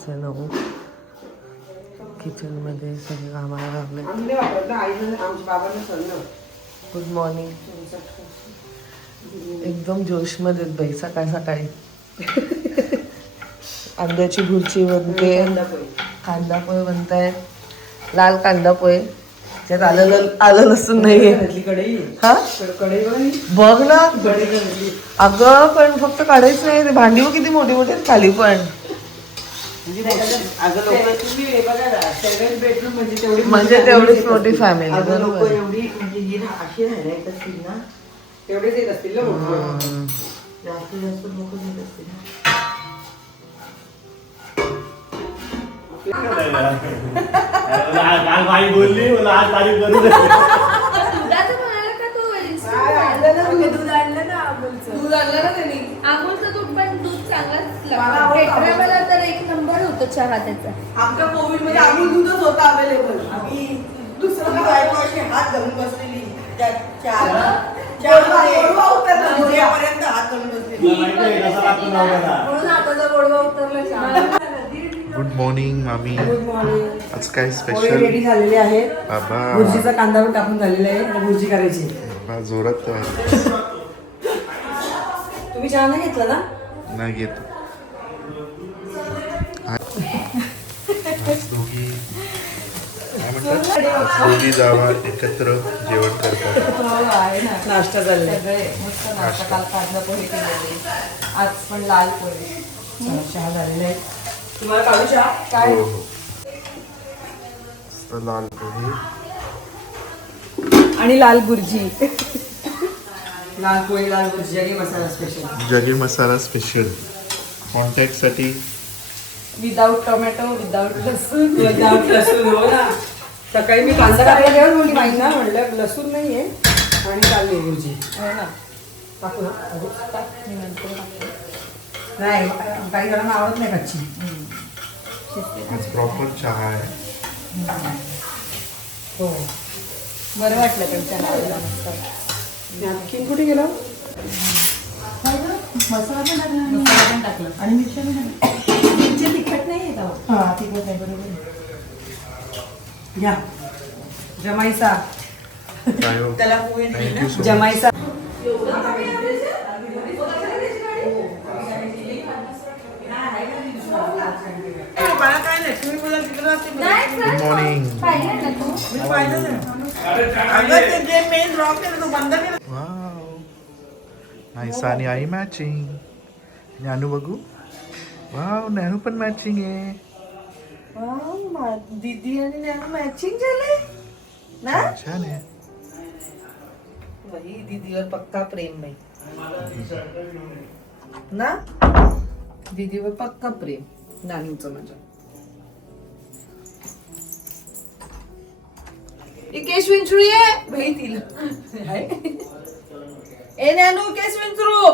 Kitchen हो. Kitchen मध्ये सगळे कामाला लागले. Good morning. एकदम जोश मध्ये बाई सकाळ सकाळी. अंड्याची भुर्ची बनते, कांदा पोहे बनतायत, लाल कांदा पोहे त्यात आलं लसूण नाहीये. हा बघ ना अगं, पण फक्त काढायचं नाही ते. भांडी किती मोठी मोठी आहेत खाली पण. म्हणजे तेवढीच मोठी फॅमिली. बरोबर. तेवढेच येत असतील ना जास्त जास्त लोक येत असतील. काल बाई बोलली मला आज तारीख करू दे. दूध आणलं ना त्यांनी. अमूलचं दूध पण दूध चांगलंच लागतं. पेट्रावाला तर एक नंबर होतो चहा त्याचा. आमच्या कोविड मध्ये अमूल दूधच होतं अवेलेबल. आम्ही दुसरं बायको अशी हात धरून बसलेली पर्यंत हात धरून बसलेली. म्हणून हाताचा गोडवा उतरला. गुड मॉर्निंग मामी. Good morning. आज काय स्पेशल? रेडी झालेले आहेत. बाबा भुर्जीचा कांदा पण टाकून झालेला आहे. भुर्जी करायची. बाबा जोरात तर तुम्ही चहा नाही घेतला ना? नाही घेत. आज दोघी काय म्हणतात, दोघी जावा एकत्र जेवण करतात. नाश्ता चाललाय. मस्त नाश्ता. काल कांदा पोहे केलेले, आज पण लाल पोहे. चहा झालेला आहे. तुम्हाला काढू चहा काय? हो हो. मस्त लाल पोहे आणि लाल भुर्जी. लाल पोळी, लाल भुर्जी आणि मसाला स्पेशल. जगी मसाला स्पेशल. कॉन्टॅक्टसाठी विदाऊट टोमॅटो, विदाऊट लसूण. विदाऊट लसूण. हो ना. सकाळी मी कांदा कापायला जेवण बोलली माहिती ना, म्हणलं लसूण नाहीये आणि चालली भुर्जी. हो ना. टाकू ना? मी नंतर टाकते. नाही, काही जणांना आवडत नाही कच्ची. आज प्रॉपर चहा आहे. हो. बरं वाटलं पण चहा मस्त. नॅपकिन कुठे गेलं? मसाला पण टाकला आणि मिरच्या पण टाकल्या. मिरच्या तिखट नाही आहे का? हा तिखट आहे. बरोबर. या जमाईचा. काय हो? त्याला थँक्यू सो मच. जमाईचा. Good morning. वाव, नाईसा आणि आई मॅचिंग. ज्ञानू बघू. वाव, ज्ञानू पण मॅचिंग आहे. दीदी आणि नॅनू मॅचिंग झाले ना. छान आहे. बाई दीदीवर पक्का प्रेम नाही ना. दीदीवर पक्का प्रेम नानूचं माझ्या. केश विंचरू ये भाई तिला. ए नॅनू केश विंचरू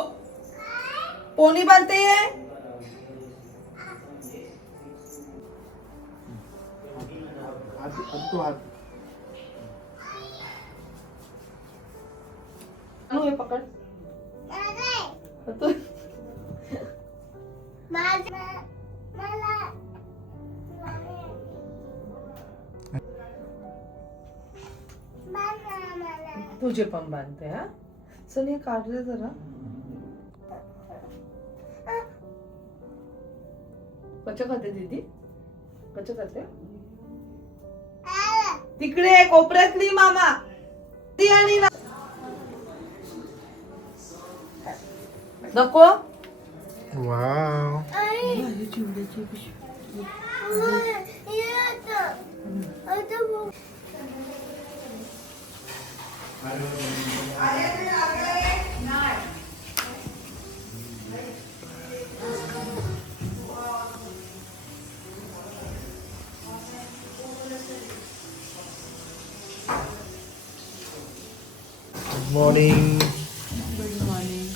पोनी बांधते ये. हे पकड. तुझे पण बांधते. हा चल हे काढले जरा. कच्छ खाते दीदी? कच्छ खाते तिकडे कोपऱ्यातली मामा ती आणि ना. नको. Wow. Good morning. Good morning.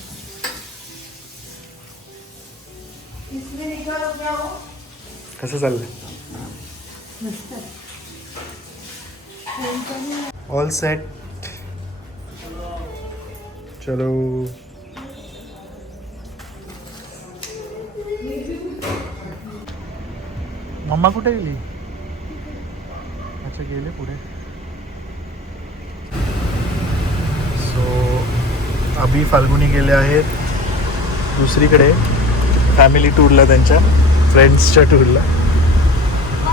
कसं चाललंय? All set. चलो. मम्मा कुठे गेली? अच्छा गेले पुढे. सो अभि फाल्गुनी गेले आहेत दुसरीकडे फॅमिली टूरला, त्यांच्या फ्रेंड्सच्या टूरला,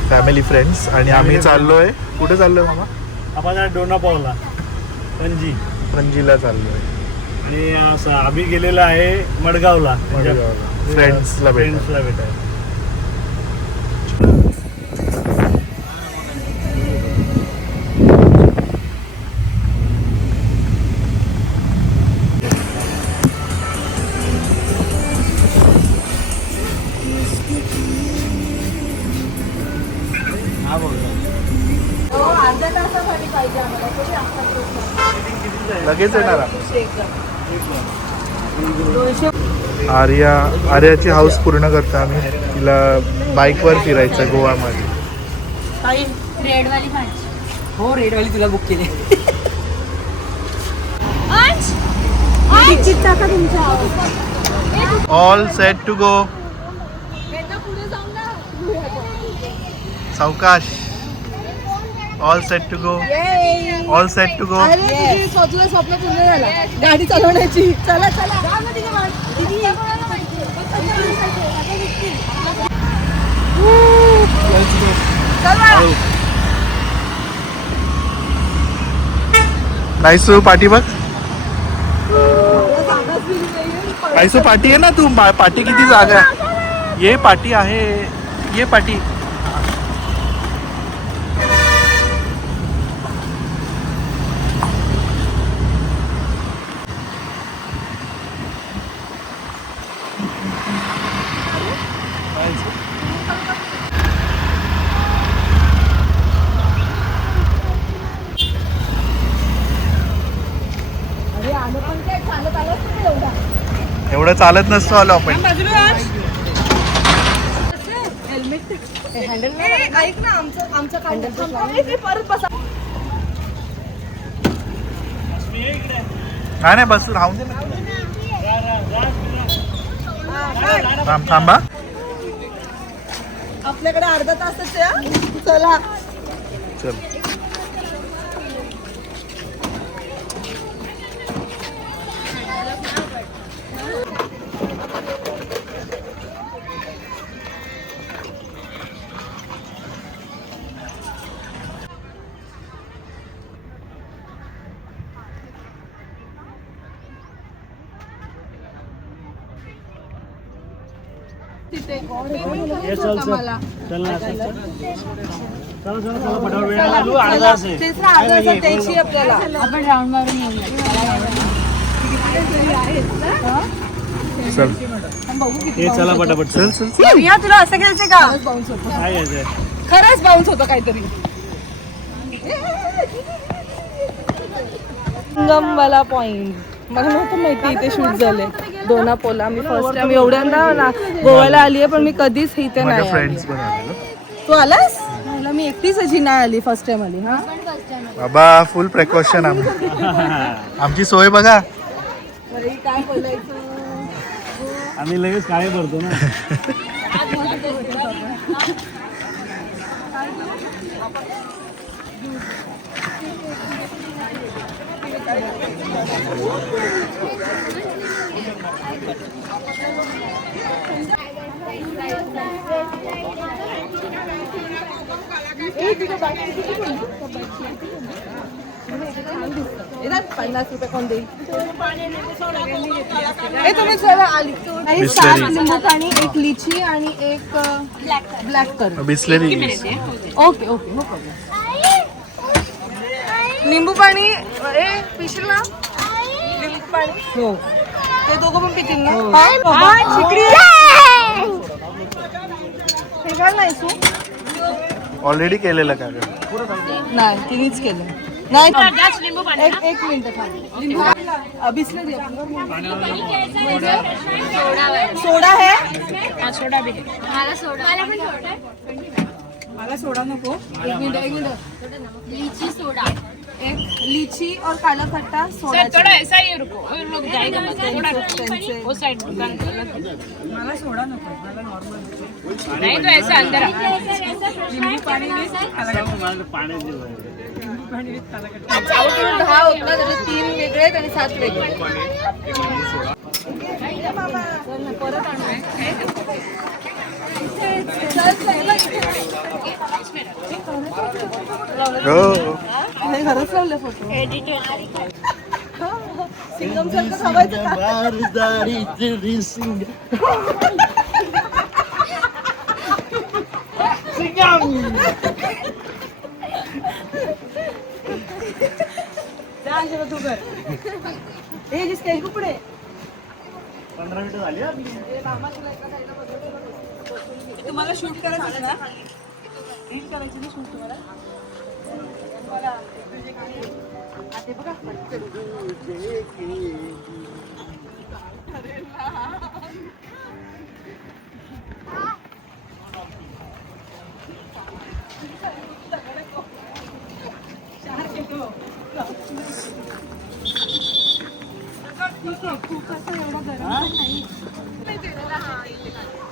फॅमिली फ्रेंड्स. आणि आम्ही चाललोय, कुठे चाललोय मामा? आपण डोनापावला पणजीला चाललोय. आणि अभि गेलेला आहे मडगावला फ्रेंड्सला भेटायला. अर्ध्या तासासाठी पाहिजे आम्हाला. लगेच येणार. आर्याची हाऊस पूर्ण करतो आम्ही. तिला बाईकवर फिरायचं गोवामध्ये. रेडवाली भाजी. हो रेडवाली तुला बुक केली. तिकीट टाका तुमच्या. All set to go. पुढे जाऊ ना. सावकाश. All set to go. All set to go. स्वप्न पूर्ण झाला गाडी चालवण्याची. चला चला. नाईसू पाठी बघ. नाईसू पाठी आहे ना तू. पाठी किती जागा आहे. ये पाठी आहे. ये पाठी. एवढं चालत नसतो आलो आपण. ऐक ना आमचं परत बसा. नाही बस राहून दे ना. थांबा. आपल्याकडे अर्धा तासच आहे. चला. चल. आपण राऊंड मारून चल. चला पटापट. चल चल. तुला असं घ्यायचं का? काय घ्यायचंय? खरंच बाउन्स होतं काहीतरी. संगमवाला पॉइंट मला नव्हतं माहिती इथे शूट झाले. डोनापोला. मी फर्स्ट टाइम एवढ्यांदा ना गोव्याला आली आहे पण मी कधीच इथे माझ्या नाही फ्रेंड्स आली. पण आलेलो. तू आलास? मला मी एकटीच अशी नाही आली. फर्स्ट टाइम आली. हा बाबा फुल प्रिकॉशन. आमची सोय बघा. काय बोलायचं. आम्ही लगेच काय करतो ना. येतात 50 रुपये कोण देईल. तुम्ही चला आली. बिस्लरी. 7 लिंबू पाणी, एक लिची आणि एक ब्लॅक कर. Bisleri. Okay okay no problem. लिंबू पाणी पिशील ना. लिंबू पाणी हो. ते दोघं पण पितील ना. हे काय नाही तू ऑलरेडी केलेलं का? नाही तिनेच केलं. नाही एक मिनिट बिस्लरी सोडा है. सोडा भी है. मला सोडा नको. एक मिनिट लीची सोडा. एक लीची और काला खट्टा सोडा. थोड़ा ऐसा ही रुको और रुक जाएगा. थोड़ा वो साइड मला सोडा नको. मला नॉर्मल नहीं तो ऐसा अंदर आ. आउटडोर 10 होत ना त्याचे 3 वेगळे आहेत आणि 7 वेगळे. हो खरंच लावले फोटो सिंगम सारखं थांबायचं का? तू कर हे जी स्टेज पुढे 15 मिनिटं झाली आपली. तुम्हाला शूट करायचं ना रील करायची ना शूट तुम्हाला ते बघा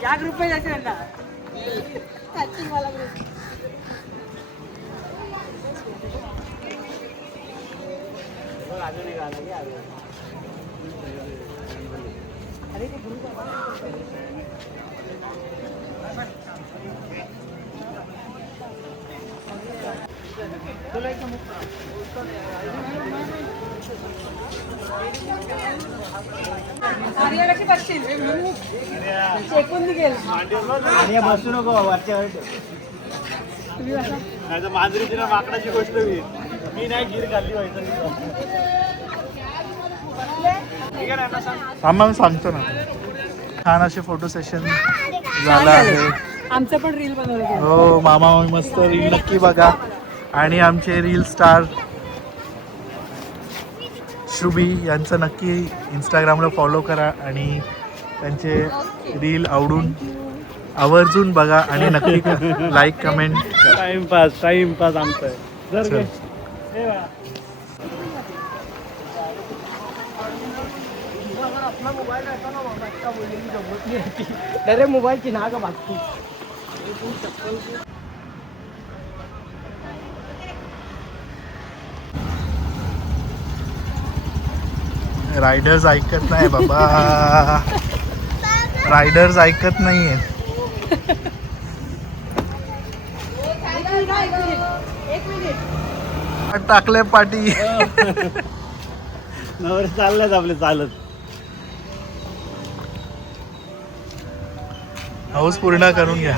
या ग्रुप में जायचं ना वाला ग्रुप चेकून निघेल बसू नको वरच्यावर नाही तर मांजरी तिला माकडाची गोष्ट होईल. मी नाही गीर खाल्ली व्हायचं. ठीक आहे ना सांग. आम्हाला सांगतो ना. छान असे फोटो सेशन झालं आहे. आमचं पण रील बनवलं हो मामा मामी मस्त रील नक्की बघा. आणि आमचे रील स्टार शुभी यांचं नक्की इंस्टाग्रामला फॉलो करा आणि त्यांचे रील आवर्जून बघा आणि नक्की लाईक कमेंट. टाइमपास आमचं आहे. जर चल. अरे मोबाईल की ना का बाकी रायडर्स ऐकत नाही बाबा. रायडर्स ऐकत नाहीये. टाकले पाठी. नवरे चाललेच आपले चालत. हाऊस पूर्ण करून घ्या.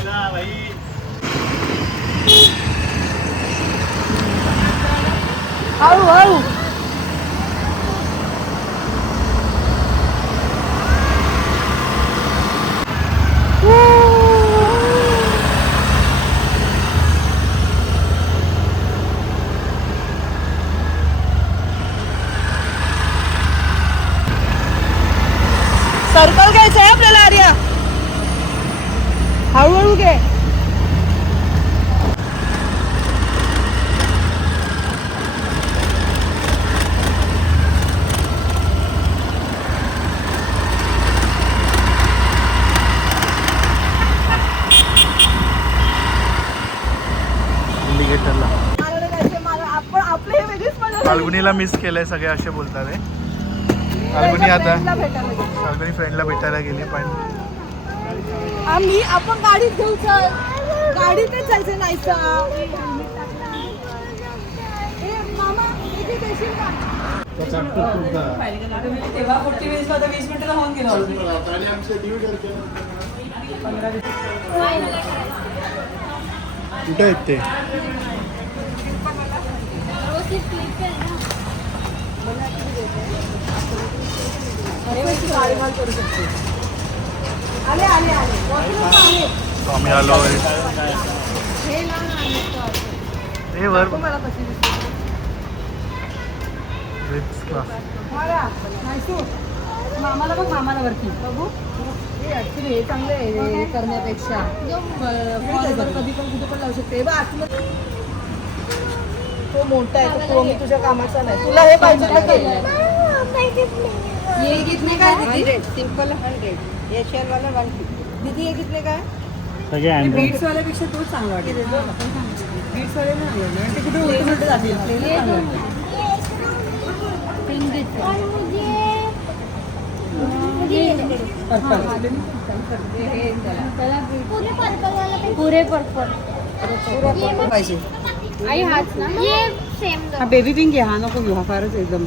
हळू सर्कल घ्यायचं आहे आपल्याला आर्या. हळूहळू घे. इंडिकेटरला आपण आपले वेगळीच फाल्गुनीला मिस केलंय सगळे असे बोलतात आहे. फाल्गुनी आता फाल्गुनी फ्रेंडला भेटायला गेली पण आपण गाडीत घेऊ चल. गाडीतच जायचं नाही तेव्हा 40 आता 20 मिनिटाला होऊन गेलो. कुठे आहेत ते? आम्ही आलो हे वर मामाला बघ मामाला वरती बघू. ऍक्च्युली हे चांगलं आहे हे करण्यापेक्षा कधी पण कुठे पण लावू शकते. तो मोठा आहे तो मी तुझ्या कामाचा नाही. तुला हे पाहिजे ना ये कितने का है दीदी? 100 सिंपल 100 ये शेल वाला 150. दीदी ये कितने का है? सगळे अँड्रॉइड. बीट्स वाल्यापेक्षा तोच चांगला वाटतो. बीट्स वाले नाही आवडले. आणि ते कुठे उलट उलट जातील. आपल्याला चांगलं वाटतं. पुरे पर्पल पाहिजे. आई हाच ना ये सेम हा बेबी पिंक आहे. हा नको घेऊ. हा फारच एकदम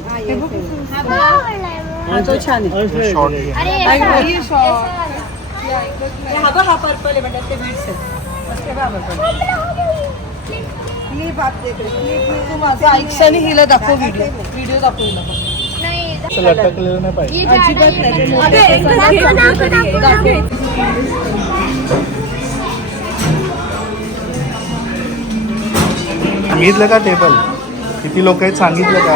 हा तो छान आहे. शॉर्ट घे. अरे हा बघ हा पर्पल आहे म्हणतात ते बीट्स आहेत. मस्त आहे बघ हा पर्पल. माझं ऐकशाने हिला दाखव व्हिडिओ दाखव हिला. नाही असं लटकलेलं नाही पाहिजे. अजिबात नाही. सांगितलं का टेबल किती लोक आहेत सांगितलं का?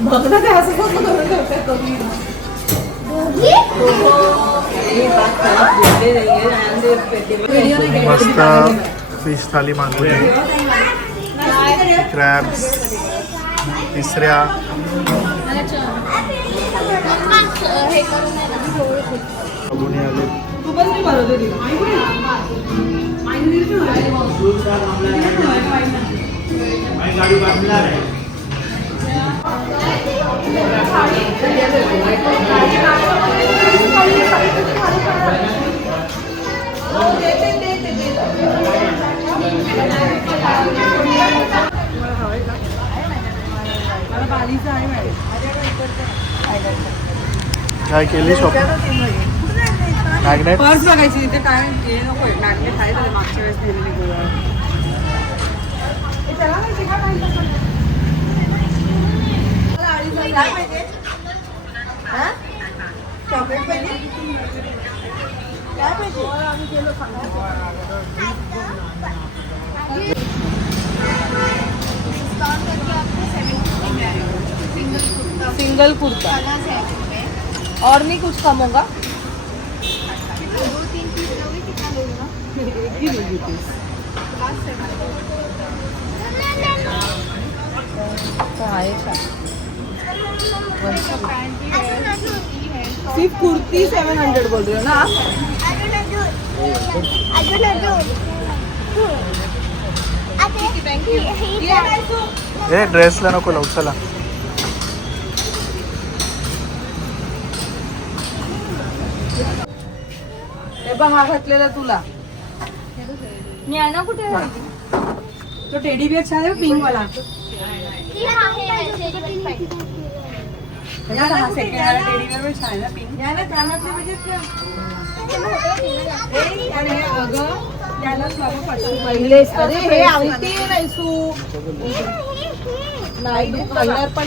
बघ ना ते असं कसं करून ठेवतात कमी. मस्त फिश थाली मागवली. क्रॅब्स तिसऱ्या हे करून बघून आले. तू पण मी भरवते ती. मला बालीचं आहे मॅडम. काय केली शॉपिंग? मॅग्नेट पर्स बघायची तिथे काय हे नको आहे. मॅग्नेट आहे तर मागच्या वेळेस नेलेली गोळा. चॉकलेट पाहिजे. सिंगल कुर्ता और नहीं कुछ कम होगा. सिर्फ कुर्ती 700 बोल रहे हो ना. हे ड्रेसला नको लावू. चला हे बघ हा घातलेला तुला. ज्ञाना कुठे तो टेडी बियर छान आहे पिंक वाला. हा सेकंड वाला टेडी बियर पण छान आहे ना पिंक. पहिले अरे हे अंगठी नाही सू नाही कलर पण.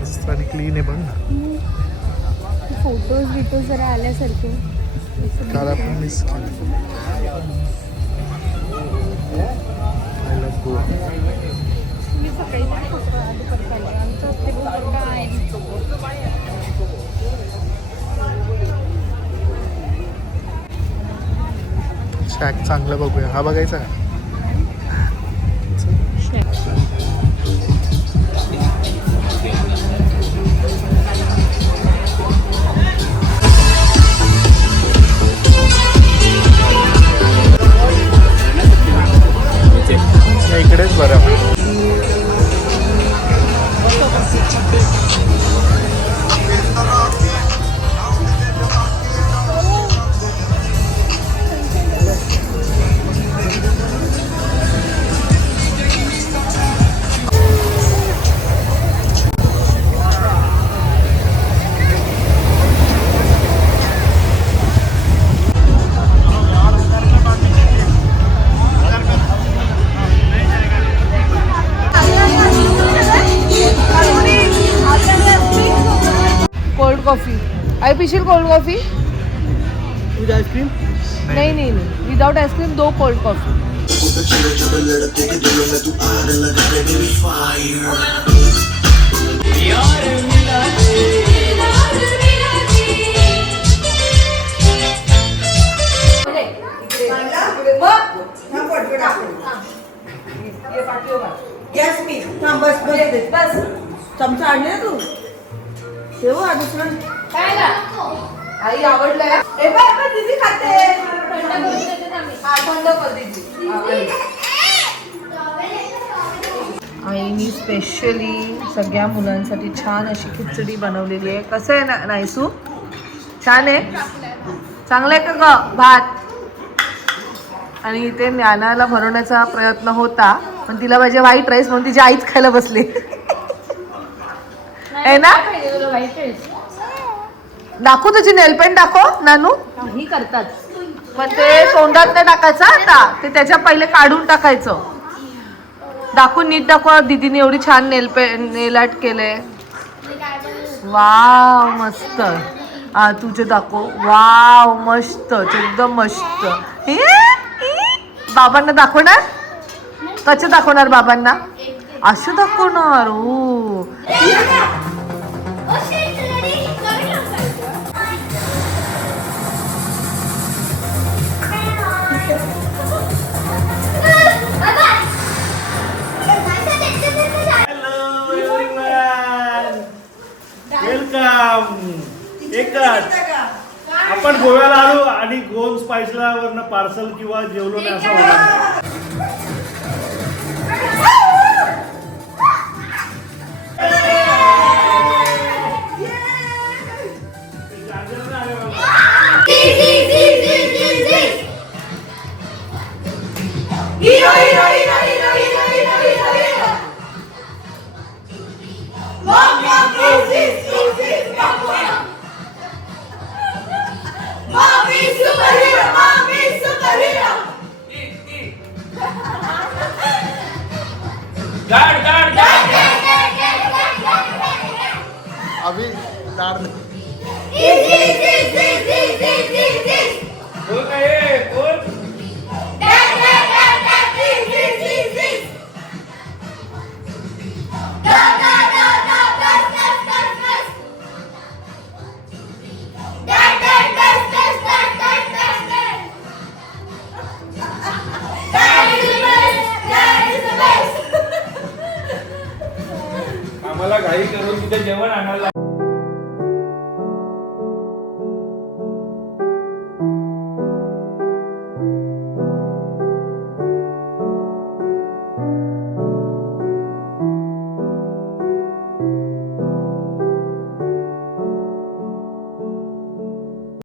मस्त आणि क्लीन आहे बघ ना. फोटोज बिटोज जरा आल्यासारखे. काल आपण मिस केलं. I love Goa. मी सकाळी पण फोटो आधी करताना आमचं ते काय शॅक चांगलं बघूया. हा बघायचा का? इकडेच बरं. Cold coffee. आई पिशील कोल्ड कॉफी? तुझी आईस्क्रीम. नहीं नहीं नहीं without ice cream 2 cold coffee. Gas मी थांब बस बस बस चमचा आणले ना तू ठेव हा दुसरं काय ना आई आवडलंय ए बाय दीदी खाते हा थंड कर दीदी आईनी स्पेशली सगळ्या मुलांसाठी छान अशी खिचडी बनवलेली आहे. कसं आहे ना नायसू? छान आहे? चांगलं आहे का ग भात? आणि इथे ज्ञानाला भरवण्याचा प्रयत्न होता पण तिला पाहिजे व्हाईट राईस म्हणून तिची आईच खायला बसली आहे ना. दाखव तुझी नेलपेंट दाखव नानू. काही करतात पण ते तोंडात नाही टाकायचं आता ते त्याच्या पहिले काढून टाकायचं. दाखवून नीट दाखव दीदीने एवढी छान नेल आर्ट केलंय. वाव मस्त. हा तुझे दाखव. वाव मस्त एकदम मस्त. बाबांना दाखवणार कसे दाखवणार बाबांना असे दाखवणार. ओ वेलकम. एकच आपण गोव्याला आलो आणि गोवन स्पाइसला वरनं पार्सल किंवा जेवलो नाही असं होणार नाही. अभी दार आम्हाला घाई करून तिथे जेवण आणायला